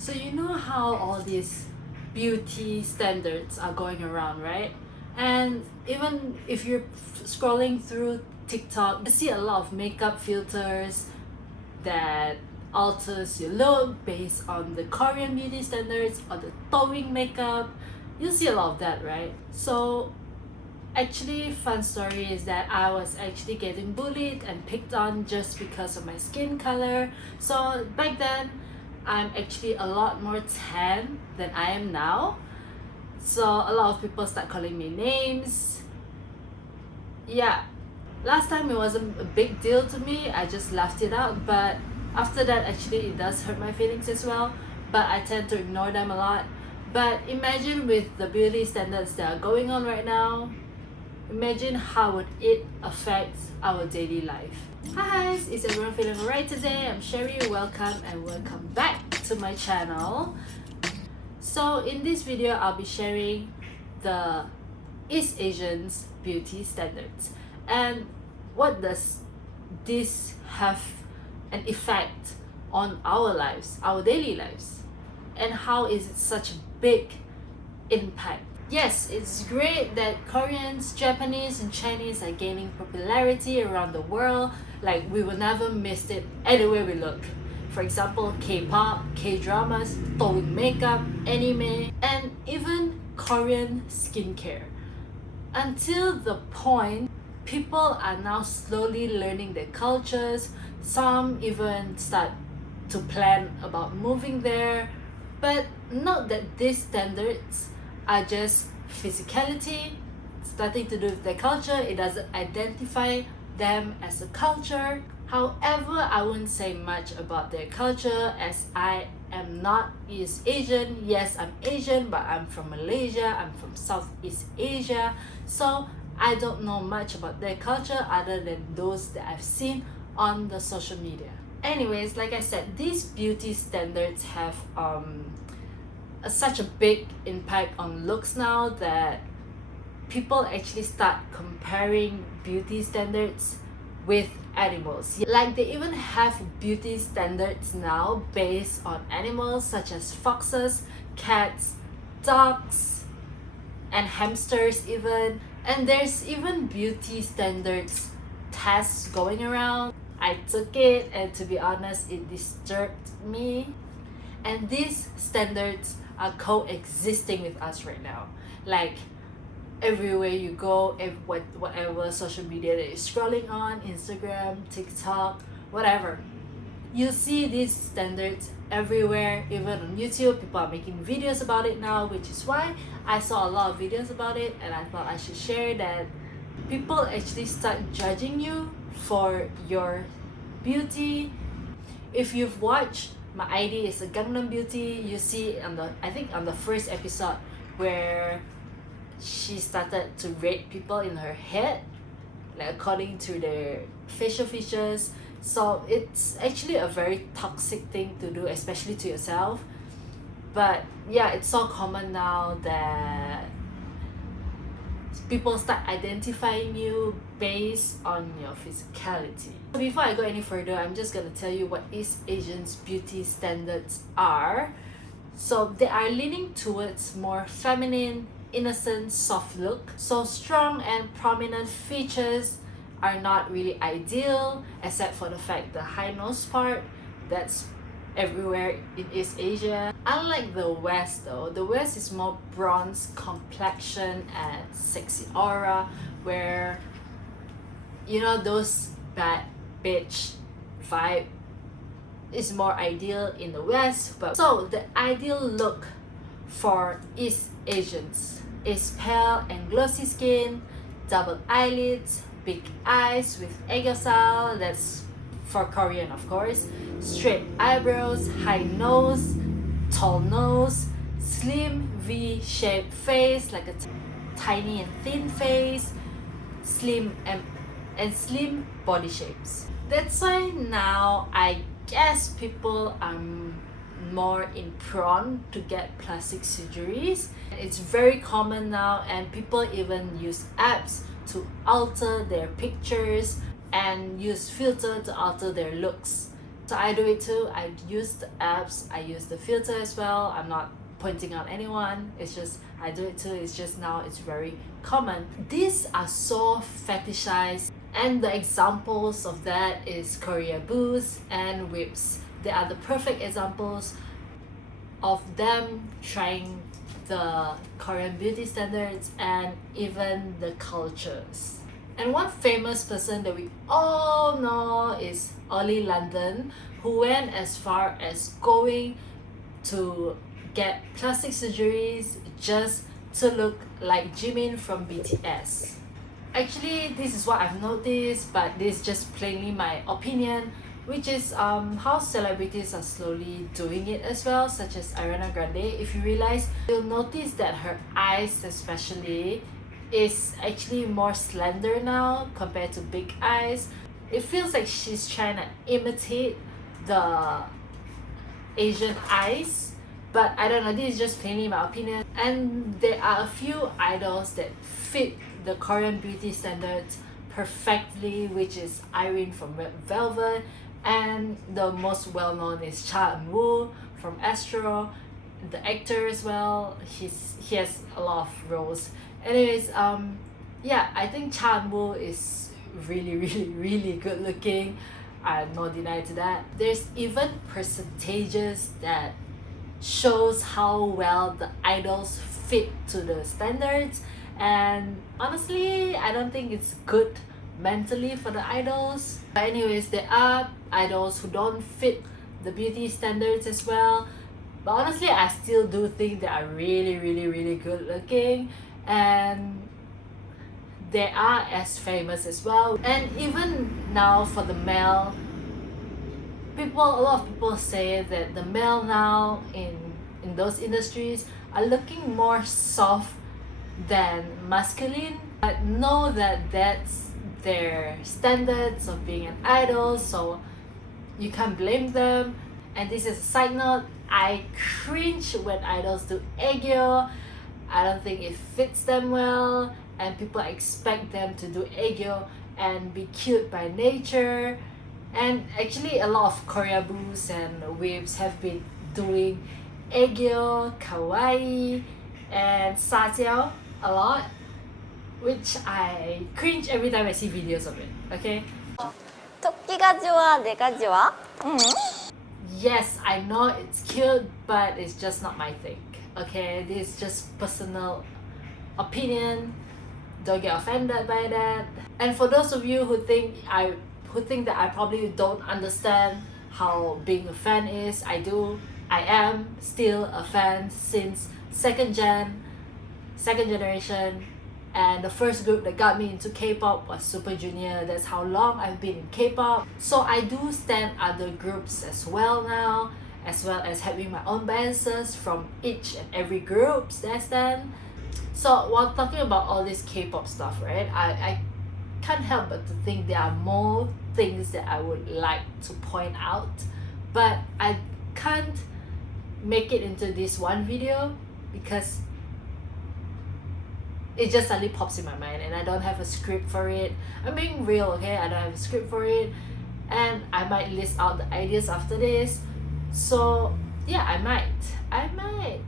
So you know how all these beauty standards are going around, right? And even if you're scrolling through TikTok, you see a lot of makeup filters that alters your look based on the Korean beauty standards or the towing makeup. You see a lot of that, right? So actually, fun story is that I was actually getting bullied and picked on just because of my skin color. So back then, I'm actually a lot more tan than I am now. So a lot of people start calling me names. Yeah, last time it wasn't a big deal to me. I just laughed it out. But after that, actually, it does hurt my feelings as well. But I tend to ignore them a lot. But imagine with the beauty standards that are going on right now, imagine how would it affect our daily life. Hi guys, is everyone feeling alright today? I'm Sherry, welcome and welcome back to my channel. So in this video, I'll be sharing the East Asians beauty standards and what does this have an effect on our lives, our daily lives, and how is it such a big impact. Yes, it's great that Koreans, Japanese, and Chinese are gaining popularity around the world. Like, we will never miss it anywhere we look. For example, K-pop, K-dramas, towing makeup, anime, and even Korean skincare. Until the point, people are now slowly learning their cultures. Some even start to plan about moving there. But note that these standards are just physicality. It's nothing to do with their culture. It doesn't identify them as a culture. However, I wouldn't say much about their culture as I am not East Asian. Yes, I'm Asian, but I'm from Malaysia. I'm from Southeast Asia. So I don't know much about their culture other than those that I've seen on the social media. Anyways, like I said, these beauty standards have such a big impact on looks now that people actually start comparing beauty standards with animals. Like, they even have beauty standards now based on animals such as foxes, cats, dogs, and hamsters even. And there's even beauty standards tests going around. I took it and to be honest, it disturbed me. And these standards are coexisting with us right now. Like, everywhere you go, whatever social media that you're scrolling on, Instagram, TikTok, whatever, you see these standards everywhere. Even on YouTube, people are making videos about it now, which is why I saw a lot of videos about it and I thought I should share that. People actually start judging you for your beauty. If you've watched My ID is a Gangnam Beauty, you see on the first episode where she started to rate people in her head, like according to their facial features. So it's actually a very toxic thing to do, especially to yourself. But yeah, it's so common now that people start identifying you based on your physicality. Before I go any further, I'm just gonna tell you what East Asians beauty standards are. So they are leaning towards more feminine, innocent, soft look. So strong and prominent features are not really ideal, except for the fact the high nose part, that's everywhere in East Asia. Unlike the West though, the West is more bronze complexion and sexy aura, where you know those bad bitch vibe is more ideal in the West. But so the ideal look for East Asians is pale and glossy skin, double eyelids, big eyes with aegosal, that's for Korean of course, straight eyebrows, high nose, tall nose, slim V-shaped face, like a tiny and thin face, slim and slim body shapes. That's why now I guess people are more prone to get plastic surgeries. It's very common now, and people even use apps to alter their pictures and use filter to alter their looks. So I do it too. I use the apps, I use the filter as well. I'm not pointing out anyone, it's just I do it too. It's just now it's very common. These are so fetishized, and the examples of that is Korea booths and whips. They are the perfect examples of them trying the Korean beauty standards and even the cultures. And one famous person that we all know is Ollie London, who went as far as going to get plastic surgeries just to look like Jimin from BTS. Actually, this is what I've noticed, but this is just plainly my opinion, which is how celebrities are slowly doing it as well, such as Ariana Grande. If you realize, you'll notice that her eyes especially is actually more slender now compared to big eyes. It feels like she's trying to imitate the Asian eyes, but I don't know, this is just plainly my opinion. And there are a few idols that fit the Korean beauty standards perfectly, which is Irene from Red Velvet, and the most well-known is Cha Eun-woo from Astro, the actor as well. He has a lot of roles. Anyways, yeah, I think Cha Eun-woo is really good looking. I'm no deny to that. There's even percentages that shows how well the idols fit to the standards, and honestly I don't think it's good mentally for the idols. But anyways, there are idols who don't fit the beauty standards as well, but honestly I still do think they are really good looking, and they are as famous as well. And even now for the male, a lot of people say that the male now in those industries are looking more soft than masculine. But know that that's their standards of being an idol, so you can't blame them. And this is a side note, I cringe when idols do aegyo. I don't think it fits them well, and people expect them to do aegyo and be cute by nature. And actually a lot of Korea boos and whips have been doing aegyo, kawaii, and sajiao a lot, which I cringe every time I see videos of it, okay? 토끼가 좋아, 내가 좋아? Yes, I know it's cute, but it's just not my thing, okay? This is just personal opinion. Don't get offended by that. And for those of you who think that I probably don't understand how being a fan is, I do. I am still a fan since second generation, and the first group that got me into K-pop was Super Junior. That's how long I've been in K-pop. So I do stand other groups as well now, as well as having my own biases from each and every group that I stand. So while talking about all this K-pop stuff, right, I can't help but to think there are more things that I would like to point out, but I can't make it into this one video because it just suddenly pops in my mind and I don't have a script for it. I'm being real, okay? I don't have a script for it, and I might list out the ideas after this. So yeah, I might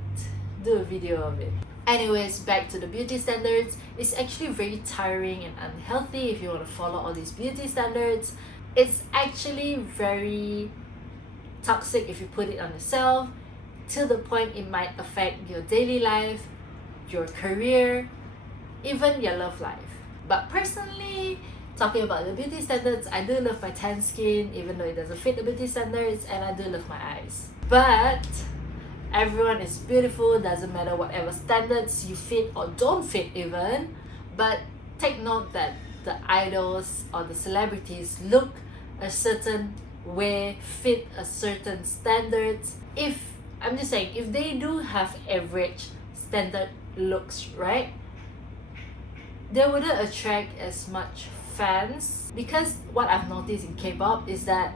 do a video of it. Anyways, back to the beauty standards. It's actually very tiring and unhealthy if you want to follow all these beauty standards. It's actually very toxic if you put it on yourself, to the point it might affect your daily life, your career, even your love life. But personally, talking about the beauty standards, I do love my tan skin even though it doesn't fit the beauty standards, and I do love my eyes. But everyone is beautiful, doesn't matter whatever standards you fit or don't fit even. But take note that the idols or the celebrities look a certain way, fit a certain standards. I'm just saying, if they do have average standard looks, right, they wouldn't attract as much fans. Because what I've noticed in K-pop is that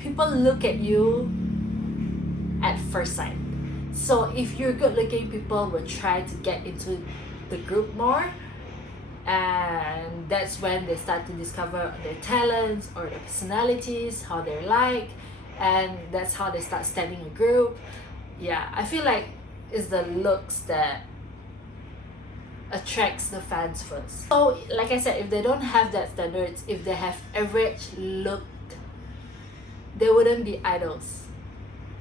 people look at you at first sight. So if you're good looking, people will try to get into the group more. and that's when they start to discover their talents or their personalities, how they're like, and that's how they start standing a group. Yeah, I feel like it's the looks that attracts the fans first. So like I said, if they don't have that standards, if they have average look, they wouldn't be idols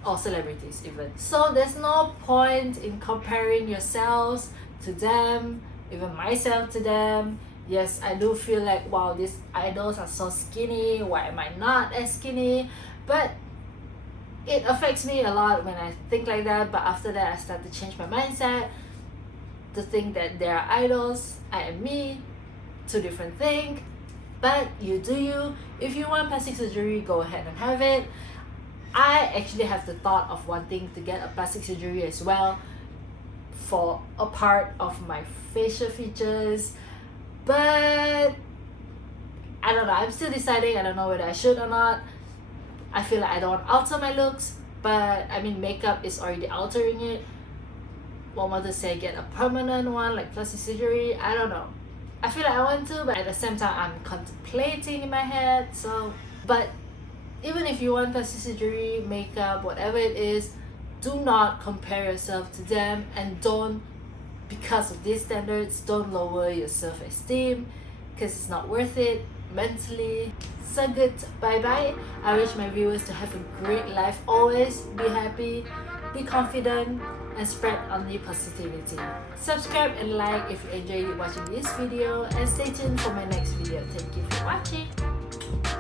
or celebrities even. So there's no point in comparing yourselves to them, even myself to them. Yes, I do feel like, wow, these idols are so skinny, why am I not as skinny? But it affects me a lot when I think like that. But after that, I start to change my mindset to think that they are idols, I am me, two different things. But you do you. If you want plastic surgery, go ahead and have it. I actually have the thought of wanting to get a plastic surgery as well for a part of my facial features, but I don't know, I'm still deciding. I don't know whether I should or not. I feel like I don't want to alter my looks, but I mean, makeup is already altering it. One want to say get a permanent one like plastic surgery, I don't know. I feel like I want to, but at the same time I'm contemplating in my head. So, but even if you want plastic surgery, makeup, whatever it is, do not compare yourself to them, and don't, because of these standards, don't lower your self-esteem, because it's not worth it mentally. So good, bye bye. I wish my viewers to have a great life. Always be happy, be confident, and spread only positivity. Subscribe and like if you enjoyed watching this video, and stay tuned for my next video. Thank you for watching.